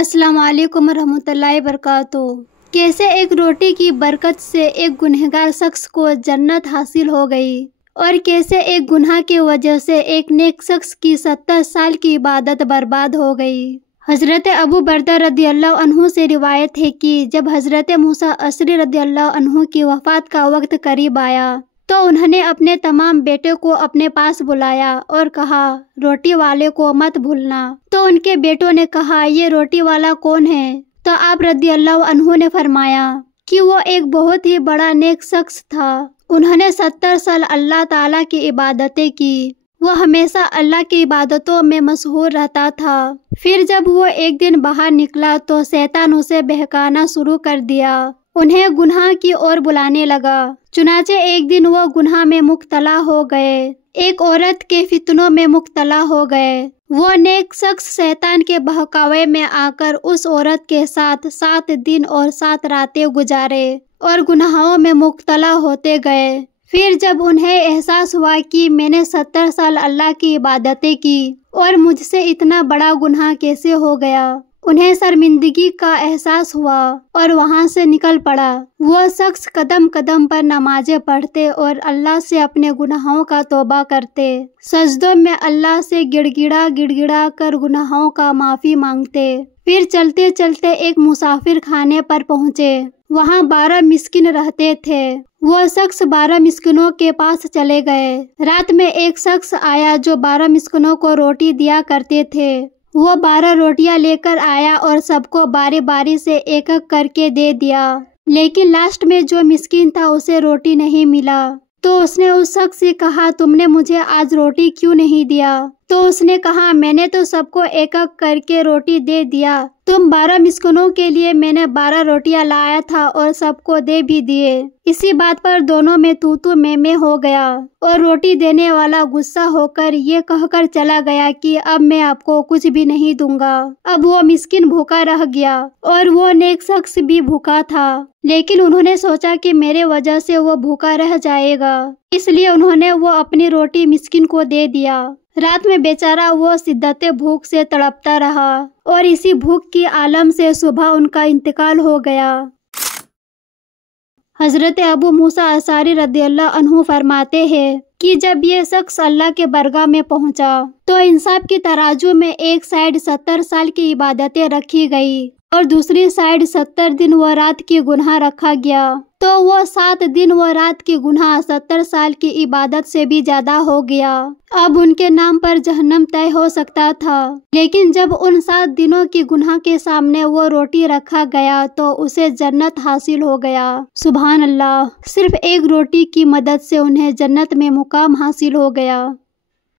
السلام علیکم ورحمۃ اللہ وبرکاتہ۔ کیسے ایک روٹی کی برکت سے ایک گنہگار شخص کو جنت حاصل ہو گئی اور کیسے ایک گناہ کی وجہ سے ایک نیک شخص کی 70 سال کی عبادت برباد ہو گئی۔ حضرت ابو بردہ رضی اللہ عنہ سے روایت ہے کہ جب حضرت موسیٰ اشعری رضی اللہ عنہ کی وفات کا وقت قریب آیا تو انہوں نے اپنے تمام بیٹے کو اپنے پاس بلایا اور کہا، روٹی والے کو مت بھولنا۔ تو ان کے بیٹوں نے کہا، یہ روٹی والا کون ہے؟ تو آپ رضی اللہ عنہ نے فرمایا کہ وہ ایک بہت ہی بڑا نیک شخص تھا۔ انہوں نے 70 سال اللہ تعالیٰ کی عبادتیں کی۔ وہ ہمیشہ اللہ کی عبادتوں میں مشغول رہتا تھا۔ پھر جب وہ ایک دن باہر نکلا تو شیطان اسے بہکانا شروع کر دیا، انہیں گناہ کی اور بلانے لگا۔ چنانچہ ایک دن وہ گناہ میں مبتلا ہو گئے، ایک عورت کے فتنوں میں مبتلا ہو گئے۔ وہ نیک شخص شیطان کے بہکاوے میں آ کر اس عورت کے ساتھ 7 دن اور 7 راتیں گزارے اور گناہوں میں مبتلا ہوتے گئے۔ پھر جب انہیں احساس ہوا کہ میں نے 70 سال اللہ کی عبادتیں کی اور مجھ سے اتنا بڑا گناہ کیسے ہو گیا، انہیں شرمندگی کا احساس ہوا اور وہاں سے نکل پڑا۔ وہ شخص قدم قدم پر نمازیں پڑھتے اور اللہ سے اپنے گناہوں کا توبہ کرتے، سجدوں میں اللہ سے گڑ گڑا کر گناہوں کا معافی مانگتے۔ پھر چلتے چلتے ایک مسافر خانے پر پہنچے، وہاں 12 مسکین رہتے تھے۔ وہ شخص 12 مسکینوں کے پاس چلے گئے۔ رات میں ایک شخص آیا جو 12 مسکینوں کو روٹی دیا کرتے تھے۔ وہ 12 روٹیاں لے کر آیا اور سب کو باری باری سے ایک ایک کر کے دے دیا، لیکن لاسٹ میں جو مسکین تھا اسے روٹی نہیں ملا۔ تو اس نے اس شخص سے کہا، تم نے مجھے آج روٹی کیوں نہیں دیا؟ تو اس نے کہا، میں نے تو سب کو ایک ایک کر کے روٹی دے دیا۔ تم 12 مسکینوں کے لیے میں نے 12 روٹیاں لایا تھا اور سب کو دے بھی دیے۔ اسی بات پر دونوں میں تو میں ہو گیا اور روٹی دینے والا غصہ ہو کر یہ کہہ کر چلا گیا کہ اب میں آپ کو کچھ بھی نہیں دوں گا۔ اب وہ مسکین بھوکا رہ گیا اور وہ نیک شخص بھی بھوکا تھا، لیکن انہوں نے سوچا کہ میرے وجہ سے وہ بھوکا رہ جائے گا، اس لیے انہوں نے وہ اپنی روٹی مسکین کو دے دیا۔ رات میں بیچارہ وہ شدت بھوک سے تڑپتا رہا اور اسی بھوک کی عالم سے صبح ان کا انتقال ہو گیا۔ حضرت ابو موسیٰ اشعری رضی اللہ عنہ فرماتے ہیں کہ جب یہ شخص اللہ کے برگاہ میں پہنچا تو انصاف کی ترازو میں ایک سائیڈ 70 سال کی عبادتیں رکھی گئی اور دوسری سائیڈ 70 دن و رات کی گناہ رکھا گیا، تو وہ 7 دن و رات کی گناہ 70 سال کی عبادت سے بھی زیادہ ہو گیا۔ اب ان کے نام پر جہنم طے ہو سکتا تھا، لیکن جب ان 7 دنوں کی گناہ کے سامنے وہ روٹی رکھا گیا تو اسے جنت حاصل ہو گیا۔ سبحان اللہ! صرف ایک روٹی کی مدد سے انہیں جنت میں مقام حاصل ہو گیا۔